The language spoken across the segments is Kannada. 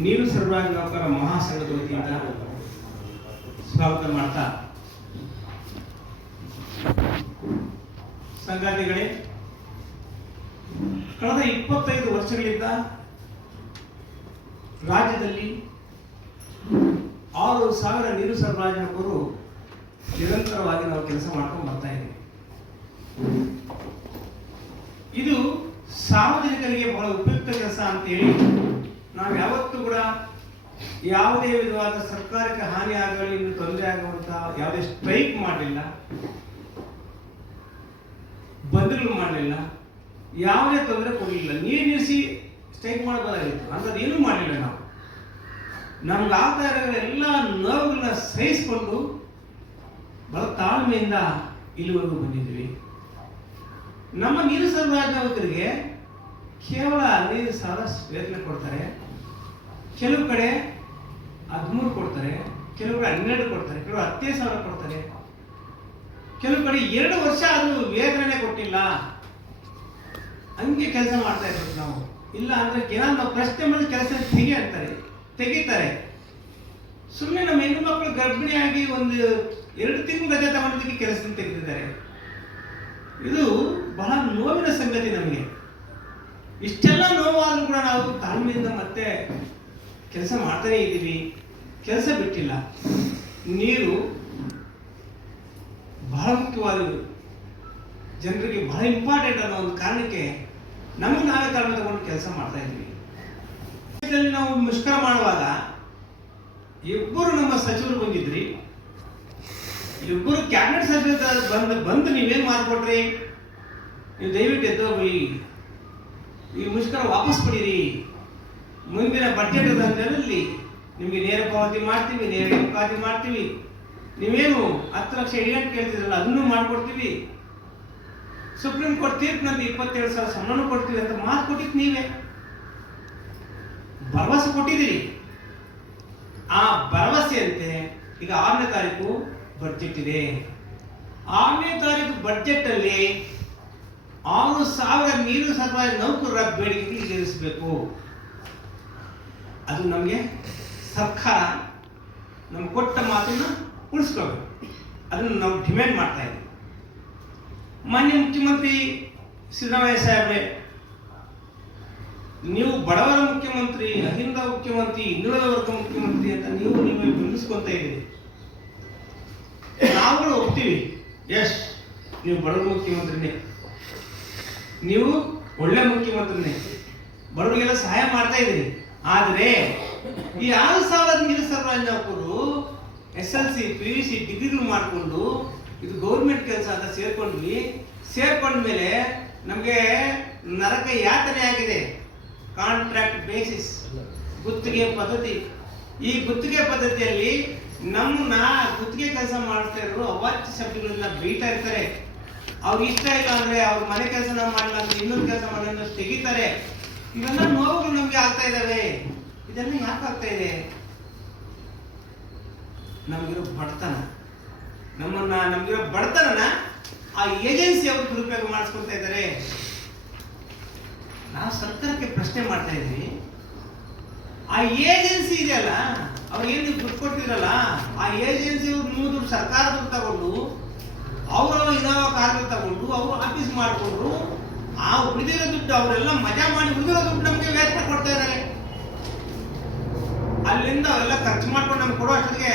ನೀರು ಸರಬರಾಜು ನೌಕರರ ಮಹಾಸಂಘದ ವತಿಯಿಂದ ಸ್ವಾಗತ ಮಾಡ್ತಾ, ಸಂಗಾತಿಗಳೇ, ಕಳೆದ 25 ವರ್ಷಗಳಿಂದ ರಾಜ್ಯದಲ್ಲಿ 6,000 ನೀರು ಸರಬರಾಜು ನೌಕರರು ನಿರಂತರವಾಗಿ ನಾವು ಕೆಲಸ ಮಾಡ್ಕೊಂಡು ಬರ್ತಾ ಇದ್ದೀವಿ. ಇದು ಸಾರ್ವಜನಿಕರಿಗೆ ಬಹಳ ಉಪಯುಕ್ತ ಕೆಲಸ ಅಂತೇಳಿ ನಾವು ಯಾವತ್ತೂ ಕೂಡ ಯಾವುದೇ ವಿಧವಾದ ಸರ್ಕಾರಕ್ಕೆ ಹಾನಿ ಆಗಲಿ, ತೊಂದರೆ ಆಗುವಂತಹ ಯಾವುದೇ ಸ್ಟ್ರೈಕ್ ಮಾಡಲಿಲ್ಲ, ಬಂದ್ಗಳು ಮಾಡಲಿಲ್ಲ, ಯಾವುದೇ ತೊಂದರೆ ಕೊಡಲಿಲ್ಲ. ನೀರು ನಿಲ್ಲಿಸಿ ಸ್ಟ್ರೈಕ್ ಮಾಡಬಹುದಾಗಿತ್ತು, ಅಂಥದ್ದೇನೂ ಮಾಡಲಿಲ್ಲ. ನಾವು ನಮ್ಗೆ ಆಗ್ತಾ ಇರೋ ಎಲ್ಲ ನೋವುಗಳನ್ನ ಸಹಿಸಿಕೊಂಡು ಬಹಳ ತಾಳ್ಮೆಯಿಂದ ಇಲ್ಲಿವರೆಗೂ ಬಂದಿದ್ವಿ. ನಮ್ಮ ನೀರು ಸರಬರಾಜು ನೌಕರಿಗೆ ಕೇವಲ 15,000 ವೇತನ ಕೊಡ್ತಾರೆ. ಕೆಲವು ಕಡೆ 13 ಕೊಡ್ತಾರೆ, ಕೆಲವು ಕಡೆ 12 ಕೊಡ್ತಾರೆ, ಕೆಲವು 15,000 ಕೊಡ್ತಾರೆ, ಕೆಲವು ಕಡೆ 2 ವರ್ಷ ಅದು ವೇತನನೇ ಕೊಟ್ಟಿಲ್ಲ. ಹಂಗೆ ಕೆಲಸ ಮಾಡ್ತಾ ಇರ್ಬೇಕು ನಾವು. ಇಲ್ಲ ಅಂದ್ರೆ ಏನಾದ್ರು ನಾವು ಪ್ರಶ್ನೆ ಮಾಡಿದ ಕೆಲಸ ತೆಗಿತಾರೆ. ಸುಮ್ಮನೆ ನಮ್ಮ ಹೆಣ್ಣು ಮಕ್ಕಳು ಗರ್ಭಿಣಿಯಾಗಿ 1-2 ತಿಂಗಳು ರಜೆ ತಗೊಂಡಿದ್ದಕ್ಕೆ ಕೆಲಸದಿಂದ ತೆಗೆದಿದ್ದಾರೆ. ಇದು ಬಹಳ ನೋವಿನ ಸಂಗತಿ. ನಮಗೆ ಇಷ್ಟೆಲ್ಲ ನೋವಾದರೂ ಕೂಡ ನಾವು ತಾಳ್ಮೆಯಿಂದ ಮತ್ತೆ ಕೆಲಸ ಮಾಡ್ತಾನೆ ಇದ್ದೀವಿ, ಕೆಲಸ ಬಿಟ್ಟಿಲ್ಲ. ನೀರು ಬಹಳ ಮುಖ್ಯವಾದದ್ದು, ಜನರಿಗೆ ಬಹಳ ಇಂಪಾರ್ಟೆಂಟ್ ಅನ್ನೋ ಒಂದು ಕಾರಣಕ್ಕೆ ನಮಗೆ ನಾವೇ ತಾಳ್ಮೆ ತಗೊಂಡು ಕೆಲಸ ಮಾಡ್ತಾ ಇದ್ದೀವಿ. ನಾವು ಮುಷ್ಕರ ಮಾಡುವಾಗ ಇಬ್ಬರು ನಮ್ಮ ಸಚಿವರು ಬಂದಿದ್ರಿ. ಇಬ್ಬರು ಕ್ಯಾಬಿನೆಟ್ ಸಚಿವರು ಬಂದು ನೀವೇನು ಮಾಡಿಕೊಟ್ರಿ, ನೀವು ದಯವಿಟ್ಟು ಎದ್ದೋಗಿ ಈ ಮುಷ್ಕರ ವಾಪಸ್ ಪಡೀರಿ, ಮುಂದಿನ ಬಜೆಟ್ ಅದರಲ್ಲಿ ನಿಮಗೆ ನೇರ ಪಾವತಿ ಮಾಡ್ತೀವಿ, ನೇರ ನೇಮಕಾತಿ ಮಾಡ್ತೀವಿ, ನೀವೇನು 10 ಲಕ್ಷ ಇಡಿಗಂಟು ಕೇಳ್ತಿದ್ರಲ್ಲ ಅದನ್ನು ಮಾಡ್ಕೊಡ್ತೀವಿ, ಸುಪ್ರೀಂ ಕೋರ್ಟ್ ತೀರ್ಪಿನಂತೆ 27,000 ಸಂಬಳನೂ ಕೊಡ್ತೀವಿ ಅಂತ ಮಾತು ಕೊಟ್ಟಿದ್ದು ನೀವೇ, ಭರವಸೆ ಕೊಟ್ಟಿದ್ದೀರಿ. ಆ ಭರವಸೆಯಂತೆ ಈಗ 6ನೇ ತಾರೀಕು ಬಡ್ಜೆಟ್ ಇದೆ. 6ನೇ ತಾರೀಕು ಬಡ್ಜೆಟ್ ಅಲ್ಲಿ 6,000 ನೀರು ಸರಬರಾಜು ನೌಕರರ ಬೇಡಿಕೆ ಈಡೇರಿಸಬೇಕು. ಅದು ನಮಗೆ ಸರ್ಕಾರ ನಮ್ಗೆ ಕೊಟ್ಟ ಮಾತನ್ನ ಉಳಿಸ್ಕೋಬೇಕು. ಅದನ್ನು ನಾವು ಡಿಮ್ಯಾಂಡ್ ಮಾಡ್ತಾ ಇದ್ದೀವಿ. ಮಾನ್ಯ ಮುಖ್ಯಮಂತ್ರಿ ಸಿದ್ದರಾಮಯ್ಯ ಸಾಹೇಬ್ರೆ, ನೀವು ಬಡವರ ಮುಖ್ಯಮಂತ್ರಿ, ಅಹಿಂದ ಮುಖ್ಯಮಂತ್ರಿ, ಹಿಂದುಳಿದ ವರ್ಗ ಮುಖ್ಯಮಂತ್ರಿ ಅಂತ ನೀವೇ ಬಿಂಬಿಸ್ಕೊಂತ ಇದ್ದೀರಿ. ನಾವುಗಳು ಒಪ್ತೀವಿ, ಎಸ್ ನೀವು ಬಡವರ ಮುಖ್ಯಮಂತ್ರಿನೇ, ನೀವು ಒಳ್ಳೆ ಮುಖ್ಯಮಂತ್ರಿನೇ, ಬಡವರಿಗೆಲ್ಲ ಸಹಾಯ ಮಾಡ್ತಾ ಇದ್ದೀರಿ. ಆದರೆ ಈ 6,000 ನೀರು ಸರಬರಾಜು ನೌಕರರು SLC PUC ಡಿಗ್ರಿಗಳು ಮಾಡಿಕೊಂಡು ಇದು ಗೌರ್ಮೆಂಟ್ ಕೆಲಸ ಅಂತ ಸೇರ್ಕೊಂಡ ಮೇಲೆ ನಮಗೆ ನರಕ ಯಾತನೆ ಆಗಿದೆ. ಕಾಂಟ್ರಾಕ್ಟ್ ಬೇಸಿಸ್, ಗುತ್ತಿಗೆ ಪದ್ಧತಿ. ಈ ಗುತ್ತಿಗೆ ಪದ್ಧತಿಯಲ್ಲಿ ನಮ್ಮನ್ನ ಗುತ್ತಿಗೆ ಕೆಲಸ ಮಾಡ್ತಾ ಇರೋರು ಅವಾಚ್ಯ ಶಬ್ದಗಳನ್ನ ಬೀಳ್ತಾ ಇರ್ತಾರೆ. ಅವ್ರಿಗೆ ಇಷ್ಟ ಇಲ್ಲ ಅಂದ್ರೆ ಅವ್ರ ಮನೆ ಕೆಲಸ ಮಾಡಿಲ್ಲ ಅಂದ್ರೆ ಇನ್ನೊಂದು ಕೆಲಸ ಮಾಡಿ ಅಂದ್ರೆ ತೆಗಿತಾರೆ. ಇವೆಲ್ಲ ನೋವುಗಳು ನಮ್ಗೆ ಆಗ್ತಾ ಇದಾವೆ. ಇದೆಲ್ಲ ಯಾಕೆ ಆಗ್ತಾ ಇದೆ? ನಮಗಿರೋ ಬಡತನ, ನಮಗಿರೋ ಬಡತನನ ಆ ಏಜೆನ್ಸಿ ಅವರು ದುರುಪಯೋಗ ಮಾಡಿಸ್ಕೊಳ್ತಾ ಇದ್ದಾರೆ. ನಾವು ಸರ್ಕಾರಕ್ಕೆ ಪ್ರಶ್ನೆ ಮಾಡ್ತಾ ಇದ್ವಿ, ಆ ಏಜೆನ್ಸಿ ಇದೆಯಲ್ಲ, ಅವ್ರು ಏನು ದುಡ್ಡು ಕೊಟ್ಟಿರಲ್ಲ, ಆ ಏಜೆನ್ಸಿ ದುಡ್ಡು ಸರ್ಕಾರ ದುಡ್ಡು ತಗೊಂಡು ಅವರು ಇನೋವಾ ಕಾರ್ ತಗೊಂಡು ಅವರು ಆಫೀಸ್ ಮಾಡಿಕೊಂಡ್ರು. ಆ ಉಳಿದಿರೋ ದುಡ್ಡು ಅವರೆಲ್ಲ ಮಜಾ ಮಾಡಿ ಉಳಿದಿರೋ ದುಡ್ಡು ನಮಗೆ ವೇತನ ಕೊಡ್ತಾ ಇದ್ದಾರೆ. ಅಲ್ಲಿಂದ ಅವರೆಲ್ಲ ಖರ್ಚು ಮಾಡ್ಕೊಂಡು ನಮ್ಗೆ ಕೊಡೋ ಅಷ್ಟೊತ್ತಿಗೆ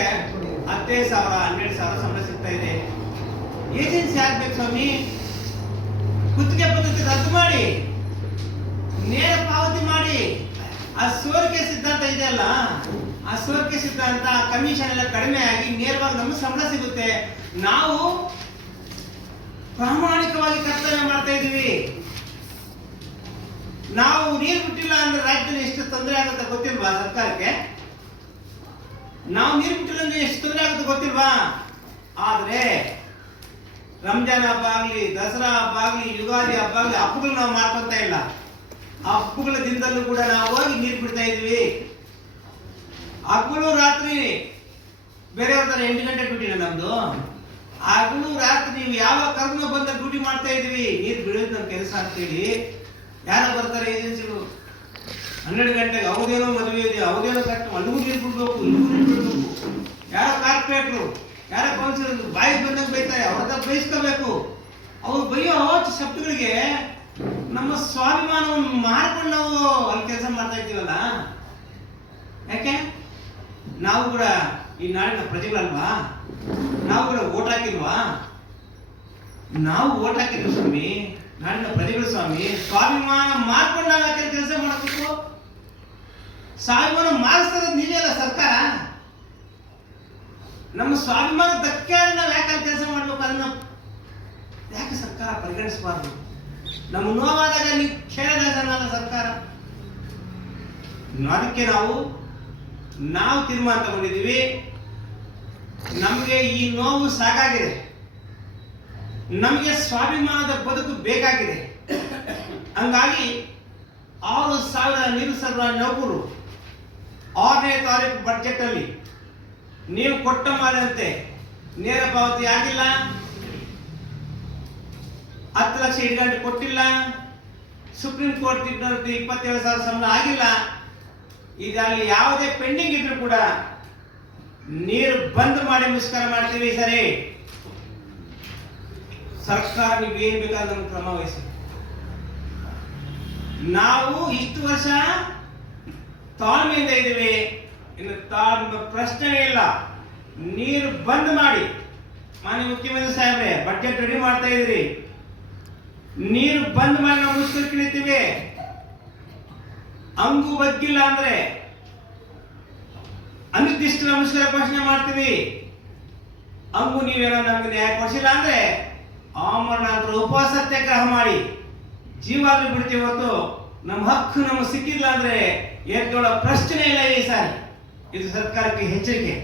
15,000 12,000 ಸಂಬಳ ಸಿಗ್ತಾ ಇದೆ. ಏಜೆನ್ಸಿ ಆಗ್ಬೇಕು ಸ್ವಾಮಿ. ಗುತ್ತಿಗೆ ಪದ್ಧತಿ ರದ್ದು ಮಾಡಿ, ನೇರ ಪಾವತಿ ಮಾಡಿ. ಆ ಸೋರಿಕೆ ಸಿದ್ಧಾಂತ ಇದೆಯಲ್ಲ, ಆ ಸೋರಿಕೆ ಸಿದ್ಧಾಂತ, ಕಮಿಷನ್ ಎಲ್ಲ ಕಡಿಮೆ ಆಗಿ ನೇರವಾಗಿ ನಮಗೆ ಸಂಬಳ ಸಿಗುತ್ತೆ. ನಾವು ಪ್ರಾಮಾಣಿಕವಾಗಿ ಕರ್ತವ್ಯ ಮಾಡ್ತಾ ಇದ್ದೀವಿ. ನಾವು ನೀರು ಬಿಟ್ಟಿಲ್ಲ ಅಂದ್ರೆ ರಾಜ್ಯದಲ್ಲಿ ಎಷ್ಟು ತೊಂದರೆ ಆಗುತ್ತೆ ಗೊತ್ತಿಲ್ವಾ ಸರ್ಕಾರಕ್ಕೆ? ನಾವು ನೀರು ಬಿಟ್ಟಿಲ್ಲ ಅಂದ್ರೆ ಎಷ್ಟು ತೊಂದರೆ ಆಗುತ್ತೆ ಗೊತ್ತಿಲ್ವಾ? ಆದ್ರೆ ರಂಜಾನ್ ಹಬ್ಬ ಆಗ್ಲಿ, ದಸರಾ ಹಬ್ಬ ಆಗ್ಲಿ, ಯುಗಾದಿ ಹಬ್ಬ ಆಗ್ಲಿ, ಹಬ್ಬಗಳು ನಾವು ಮಾಡ್ಕೊಂತ ಇಲ್ಲ. ಆ ಹಬ್ಬಗಳ ದಿನದಲ್ಲೂ ಕೂಡ ನಾವು ಹೋಗಿ ನೀರು ಬಿಡ್ತಾ ಇದ್ವಿ. ಹಬ್ಬಗಳು ರಾತ್ರಿ ಬೇರೆಯವ್ರ 8 ಗಂಟೆ ಡ್ಯೂಟಿನ ನಮ್ದು. ಹಗಲು ರಾತ್ರಿ ನೀವು ಯಾವಾಗ ಕರ್ಕೊಂಡು ಬಂದ ಡ್ಯೂಟಿ ಮಾಡ್ತಾ ಇದೀವಿ. ನೀರು ಬಿಡೋದು ನಮ್ಮ ಕೆಲಸ ಅಂತೇಳಿ ಯಾರು ಬರ್ತಾರೆ ಏಜೆನ್ಸಿಗಳು. 12 ಗಂಟೆಗೆ ಅವ್ರದೇನೋ ಮದುವೆ ಇದೆ, ಅವ್ರದೇನೋ ಕಟ್ಟು ಅಲ್ಲಿಗೂ ನೀರು ಬಿಡ್ಬೇಕು, ಇಲ್ಲಿಗೂ ನೀರು ಬಿಡಬೇಕು. ಯಾರೋ ಕಾರ್ಪೊರೇಟ್ರು, ಯಾರೋ ಕೌನ್ಸಿಲರ್ ಬಾಯಿಗೆ ಬಂದಂಗೆ ಬೈತಾರೆ, ಅವ್ರದ ಬಯಸ್ಕೋಬೇಕು. ಅವ್ರು ಬೈಯೋ ಶಬ್ದಗಳಿಗೆ ನಮ್ಮ ಸ್ವಾಭಿಮಾನವನ್ನು ಮಾರ್ಕೊಂಡು ನಾವು ಅಲ್ಲಿ ಕೆಲಸ ಮಾಡ್ತಾ ಇದ್ದೀವಲ್ಲ. ಯಾಕೆ? ನಾವು ಕೂಡ ಈ ನಾಡಿನ ಪ್ರಜೆಗಳಲ್ವಾ? ನಾವು ಕೂಡ ಓಟ್ ಹಾಕಿಲ್ವಾ? ನಾವು ಓಟ್ ಹಾಕಿದ್ವಿ ಸ್ವಾಮಿ, ನಾಡಿನ ಪ್ರಜೆಗಳು ಸ್ವಾಮಿ. ಸ್ವಾಭಿಮಾನ ಮಾರ್ಕೊಂಡು ನಾವು ಯಾಕೆ ಕೆಲಸ ಮಾಡಬೇಕು? ಸ್ವಾಭಿಮಾನ ಮಾರಿಸ್ತಾ ಇರೋದು ನೀವೇ ಅಲ್ಲ, ಸರ್ಕಾರ. ನಮ್ಮ ಸ್ವಾಭಿಮಾನ ಧಕ್ಕೆ ನಾವು ಯಾಕೆ ಕೆಲಸ ಮಾಡ್ಬೇಕು? ಅದನ್ನ ಯಾಕೆ ಸರ್ಕಾರ ಪರಿಗಣಿಸಬಾರ್ದು? ನಮ್ಮ ನೋವಾದಾಗ ನೀವು ಕೇಳದ ಸರ್ಕಾರ. ಅದಕ್ಕೆ ನಾವು ತೀರ್ಮಾನ ತಗೊಂಡಿದ್ದೀವಿ. ನಮಗೆ ಈ ನೋವು ಸಾಕಾಗಿದೆ, ನಮಗೆ ಸ್ವಾಭಿಮಾನದ ಬದುಕು ಬೇಕಾಗಿದೆ. ಹಂಗಾಗಿ 6,000 ನೀರು ಸರಬರಾಜು ನೌಕರು 6ನೇ ತಾರೀಕು ಬಜೆಟ್ ಅಲ್ಲಿ ನೀವು ಕೊಟ್ಟ ಮಾಡಿದಂತೆ ನೇರ ಪಾವತಿ ಆಗಿಲ್ಲ, 10 ಲಕ್ಷ ಇಟ್ಕೊಂಡು ಕೊಟ್ಟಿಲ್ಲ, ಸುಪ್ರೀಂ ಕೋರ್ಟ್ 27,000 ಸಂಬಳ ಆಗಿಲ್ಲ. ಇದರಲ್ಲಿ ಯಾವುದೇ ಪೆಂಡಿಂಗ್ ಇದ್ರೂ ಕೂಡ ನೀರು ಬಂದ್ ಮಾಡಿ ಮುಷ್ಕರ ಮಾಡ್ತೀವಿ. ಸರಿ, ಸರ್ಕಾರ ನೀವು ಏನ್ ಬೇಕಾದ್ರೆ ನಮ್ಗೆ ಕ್ರಮ ವಹಿಸಿ. ನಾವು ಇಷ್ಟು ವರ್ಷ ತಾಳ್ಮೆಯಿಂದ ಇದ್ದೀವಿ, ಇನ್ನು ತಾಳ್ಮೆ ಪ್ರಶ್ನೆನೇ ಇಲ್ಲ. ನೀರು ಬಂದ್ ಮಾಡಿ. ಮಾನ್ಯ ಮುಖ್ಯಮಂತ್ರಿ ಸಾಹೇಬ್ರೆ, ಬಜೆಟ್ ರೆಡಿ ಮಾಡ್ತಾ ಇದ್ರಿ, ನೀರು ಬಂದ್ ಮಾಡಿ ನಾವು ಮುಷ್ಕರ ಕಿಳಿತೀವಿ. ಅಂಗು ಬಗ್ಗಿಲ್ಲ ಅಂದ್ರೆ ಅನಿರ್ದಿಷ್ಟ ಮುಷ್ಕರ ಘೋಷಣೆ ಮಾಡ್ತೀವಿ. ಅಂಗು ನೀವೇನೋ ನಮ್ಗೆ ನ್ಯಾಯ ಕೊಡಿಸಿಲ್ಲ ಅಂದ್ರೆ ಆಮರಣಾಂತರ ಉಪವಾಸ ಸತ್ಯಾಗ್ರಹ ಮಾಡಿ ಜೀವಾಗ್ಲೂ ಬಿಡ್ತೀವಿ ಹೊತ್ತು ನಮ್ಮ ಹಕ್ಕು ನಮಗೆ ಸಿಕ್ಕಿಲ್ಲ ಅಂದ್ರೆ ಎದ್ದೊಳ ಪ್ರಶ್ನೆ ಇಲ್ಲ ಈ ಸಾರಿ. ಇದು ಸರ್ಕಾರಕ್ಕೆ ಎಚ್ಚರಿಕೆ.